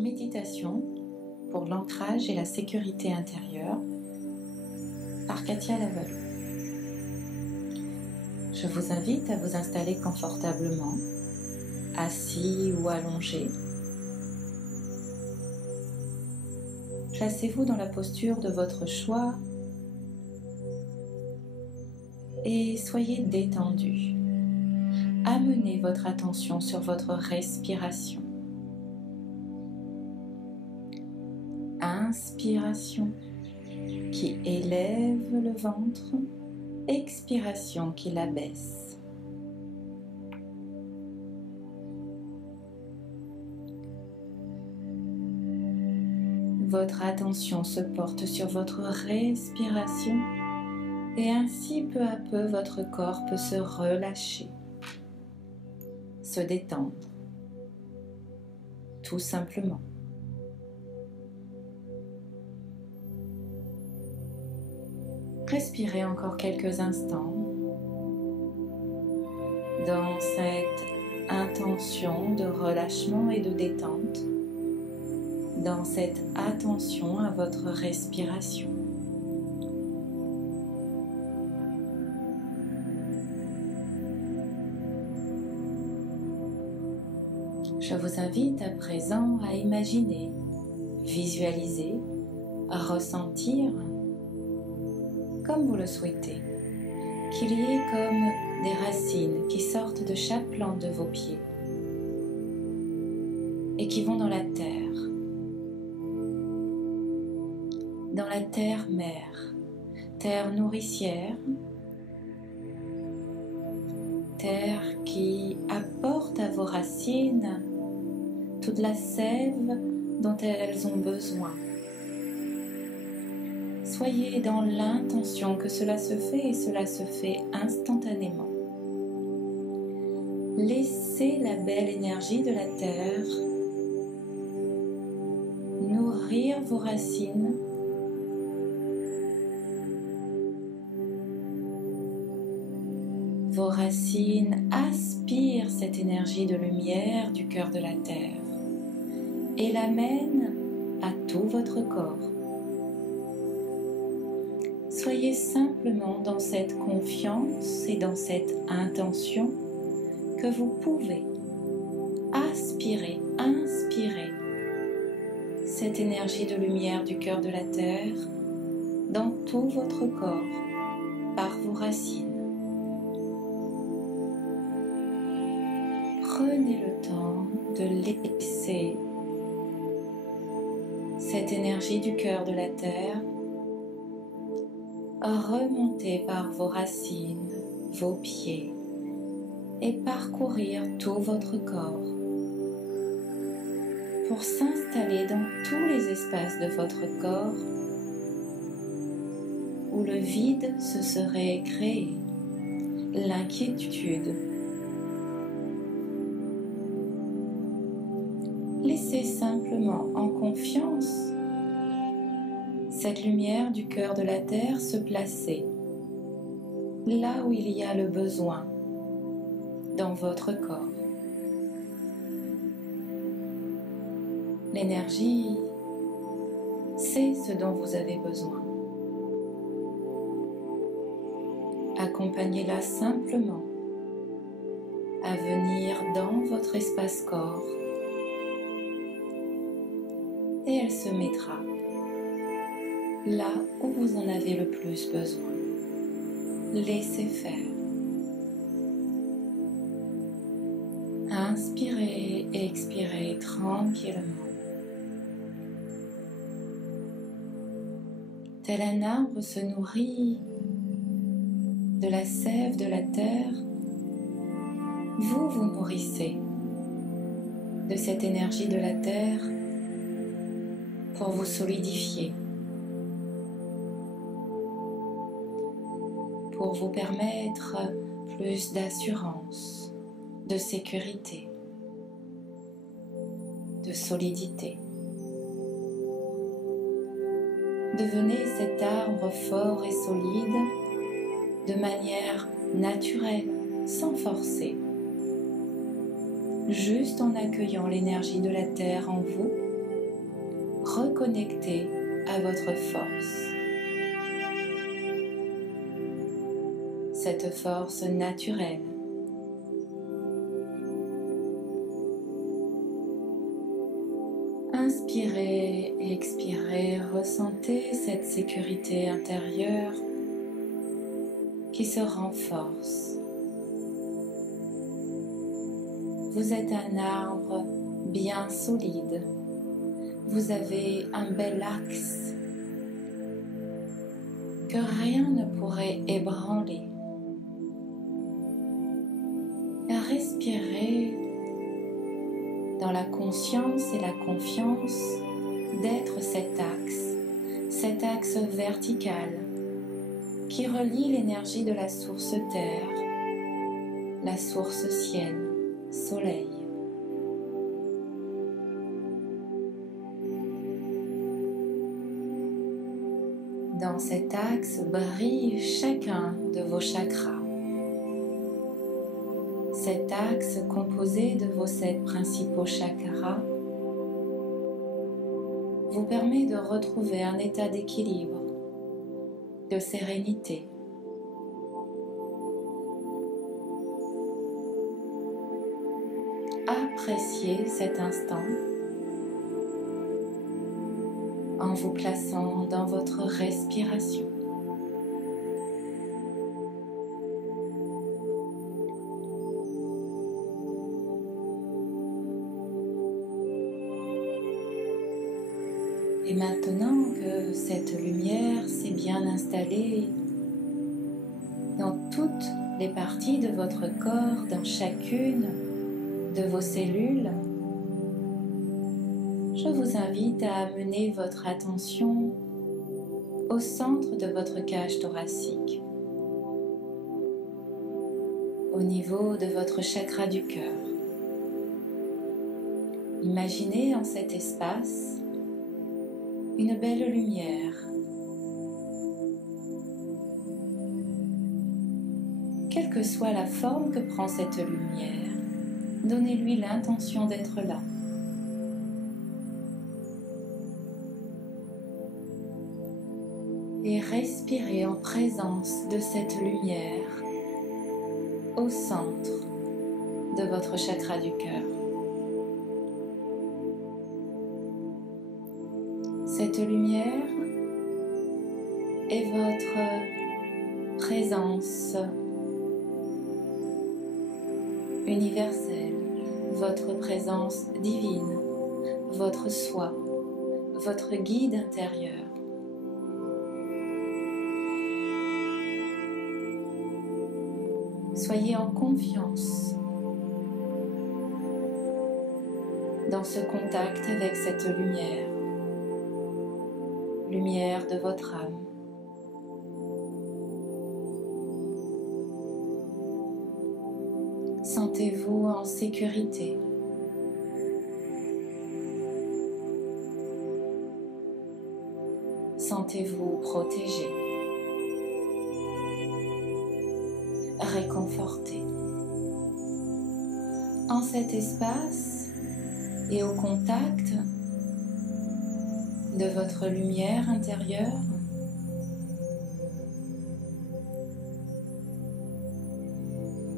Méditation pour l'ancrage et la sécurité intérieure par Katia Lavalou. Je vous invite à vous installer confortablement, assis ou allongé. Placez-vous dans la posture de votre choix et soyez détendu. Amenez votre attention sur votre respiration. Inspiration qui élève le ventre, expiration qui l'abaisse. Votre attention se porte sur votre respiration et ainsi peu à peu votre corps peut se relâcher, se détendre, tout simplement. Respirez encore quelques instants dans cette intention de relâchement et de détente, dans cette attention à votre respiration. Je vous invite à présent à imaginer, visualiser, ressentir, comme vous le souhaitez, qu'il y ait comme des racines qui sortent de chaque plante de vos pieds et qui vont dans la terre mère, terre nourricière, terre qui apporte à vos racines toute la sève dont elles ont besoin. Soyez dans l'intention que cela se fait et cela se fait instantanément. Laissez la belle énergie de la terre nourrir vos racines. Vos racines aspirent cette énergie de lumière du cœur de la terre et l'amènent à tout votre corps. Soyez simplement dans cette confiance et dans cette intention que vous pouvez inspirer cette énergie de lumière du cœur de la terre dans tout votre corps par vos racines. Prenez le temps de laisser cette énergie du cœur de la terre remonter par vos racines, vos pieds et parcourir tout votre corps pour s'installer dans tous les espaces de votre corps où le vide se serait créé, l'inquiétude. Laissez simplement en confiance cette lumière du cœur de la terre se placer là où il y a le besoin dans votre corps. L'énergie sait ce dont vous avez besoin. Accompagnez-la simplement à venir dans votre espace corps et elle se mettra là où vous en avez le plus besoin. Laissez faire. Inspirez et expirez tranquillement. Tel un arbre se nourrit de la sève de la terre, vous vous nourrissez de cette énergie de la terre pour vous solidifier, pour vous permettre plus d'assurance, de sécurité, de solidité. Devenez cet arbre fort et solide de manière naturelle, sans forcer, juste en accueillant l'énergie de la terre en vous reconnecter à votre force. Cette force naturelle. Inspirez et expirez, ressentez cette sécurité intérieure qui se renforce. Vous êtes un arbre bien solide. Vous avez un bel axe que rien ne pourrait ébranler. Respirez dans la conscience et la confiance d'être cet axe vertical qui relie l'énergie de la source terre, la source ciel, soleil. Dans cet axe brille chacun de vos chakras. Cet axe composé de vos 7 principaux chakras vous permet de retrouver un état d'équilibre, de sérénité. Appréciez cet instant en vous plaçant dans votre respiration. Et maintenant que cette lumière s'est bien installée dans toutes les parties de votre corps, dans chacune de vos cellules, je vous invite à amener votre attention au centre de votre cage thoracique, au niveau de votre chakra du cœur. Imaginez en cet espace une belle lumière. Quelle que soit la forme que prend cette lumière, donnez-lui l'intention d'être là. Et respirez en présence de cette lumière au centre de votre chakra du cœur. Cette lumière est votre présence universelle, votre présence divine, votre soi, votre guide intérieur. Soyez en confiance dans ce contact avec cette lumière, lumière de votre âme. Sentez-vous en sécurité. Sentez-vous protégé, réconforté. En cet espace et au contact de votre lumière intérieure,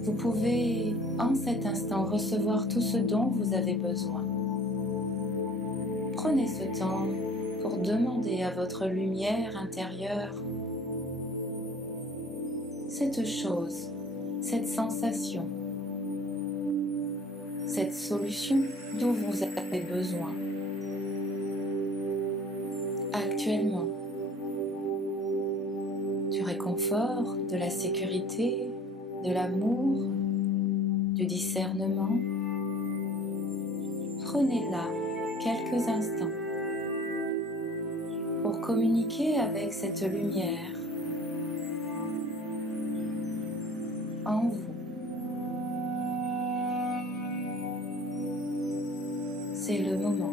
vous pouvez en cet instant recevoir tout ce dont vous avez besoin. Prenez ce temps pour demander à votre lumière intérieure cette chose, cette sensation, cette solution dont vous avez besoin actuellement. Du réconfort, de la sécurité, de l'amour, du discernement. Prenez-la quelques instants pour communiquer avec cette lumière en vous. C'est le moment.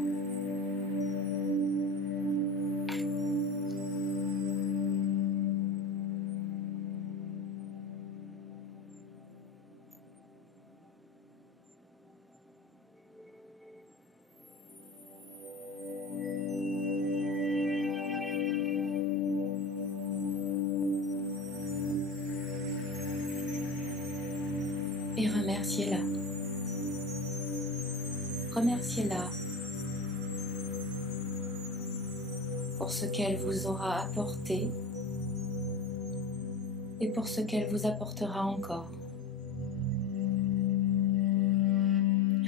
et remerciez-la. Remerciez-la pour ce qu'elle vous aura apporté et pour ce qu'elle vous apportera encore.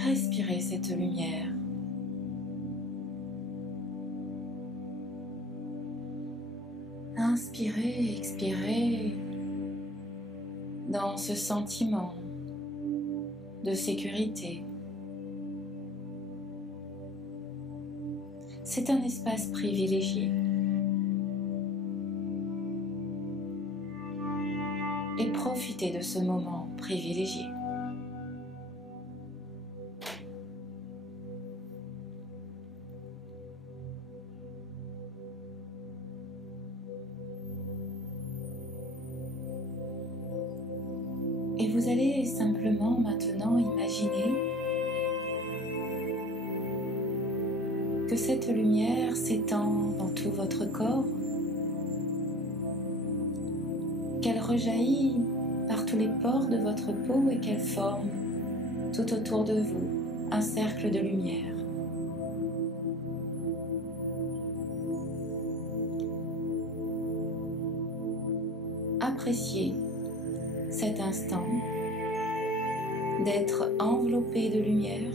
Respirez cette lumière. Inspirez et expirez dans ce sentiment de sécurité. C'est un espace privilégié. Et profitez de ce moment privilégié. Et vous allez simplement maintenant imaginer que cette lumière s'étend dans tout votre corps, qu'elle rejaillit par tous les pores de votre peau et qu'elle forme tout autour de vous un cercle de lumière. Appréciez cet instant d'être enveloppé de lumière,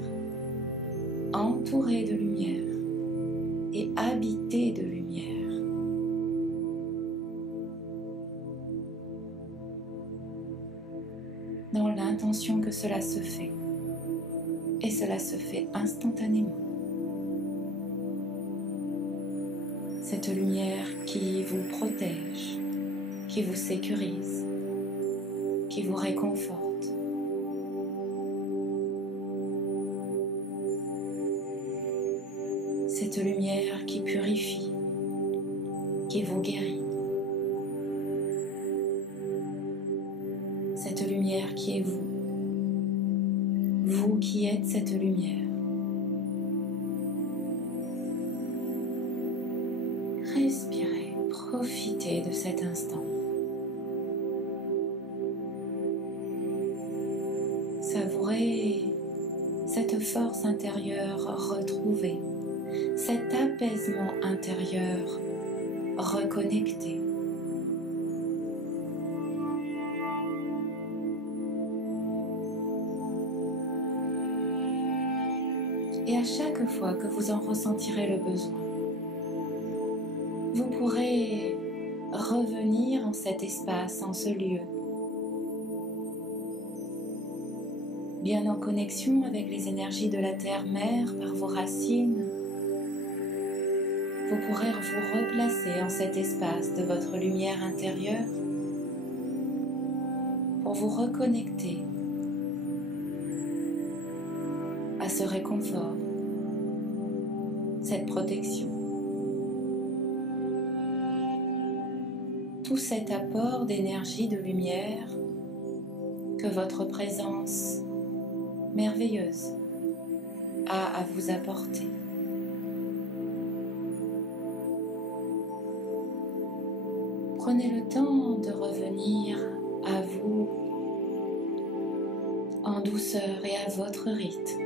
entouré de lumière et habité de lumière. Dans l'intention que cela se fait, et cela se fait instantanément. Cette lumière qui vous protège, qui vous sécurise, qui vous réconforte. Cette lumière qui purifie, qui vous guérit. Cette lumière qui est vous. Vous qui êtes cette lumière. Respirez, profitez de cet instant. Savourez cette force intérieure retrouvée, cet apaisement intérieur reconnecté. Et à chaque fois que vous en ressentirez le besoin, vous pourrez revenir en cet espace, en ce lieu, bien en connexion avec les énergies de la terre-mère par vos racines. Vous pourrez vous replacer en cet espace de votre lumière intérieure pour vous reconnecter à ce réconfort, cette protection. Tout cet apport d'énergie, de lumière que votre présence merveilleuse a à vous apporter. Prenez le temps de revenir à vous en douceur et à votre rythme.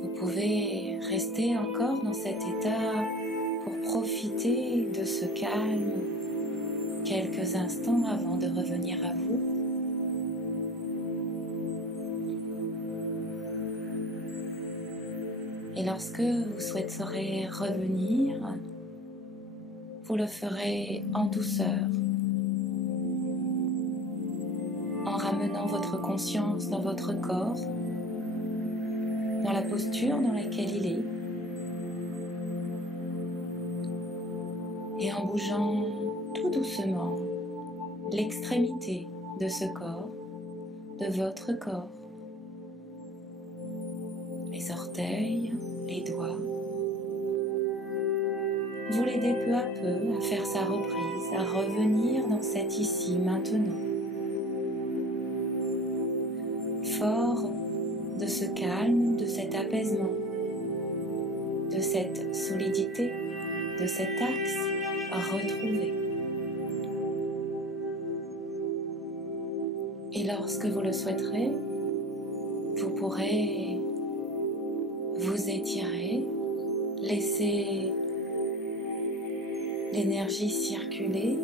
Vous pouvez rester encore dans cet état pour profiter de ce calme quelques instants avant de revenir à vous. Et lorsque vous souhaiterez revenir, vous le ferez en douceur, en ramenant votre conscience dans votre corps, dans la posture dans laquelle il est, et en bougeant tout doucement l'extrémité de ce corps, de votre corps, les orteils, les doigts. Vous l'aidez peu à peu à faire sa reprise, à revenir dans cet ici maintenant. Fort de ce calme, de cet apaisement, de cette solidité, de cet axe à retrouver. Et lorsque vous le souhaiterez, vous pourrez vous étirer, laisser l'énergie circuler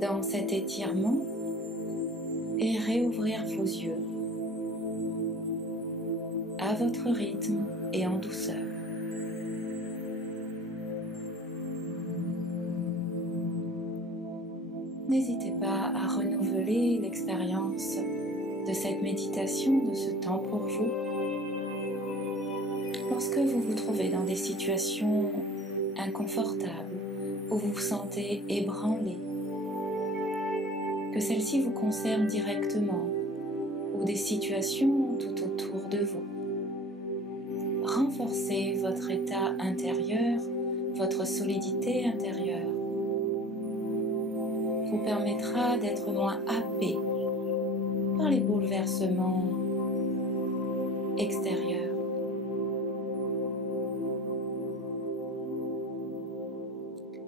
dans cet étirement et réouvrir vos yeux à votre rythme et en douceur. N'hésitez pas à renouveler l'expérience de cette méditation, de ce temps pour vous. Lorsque vous vous trouvez dans des situations inconfortables, où vous vous sentez ébranlé, que celles-ci vous concernent directement, ou des situations tout autour de vous, renforcez votre état intérieur, votre solidité intérieure, vous permettra d'être moins happé par les bouleversements extérieurs.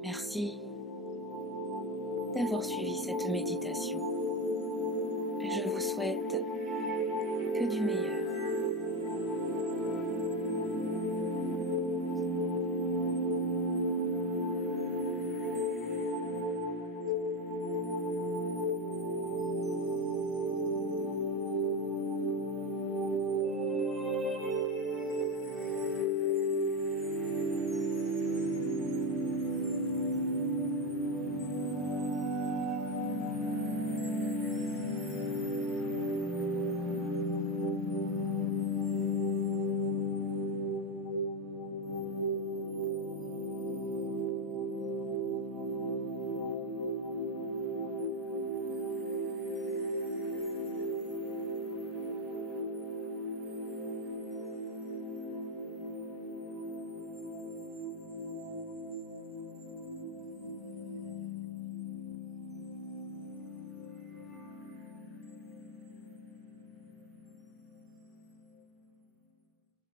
Merci d'avoir suivi cette méditation et je vous souhaite que du meilleur.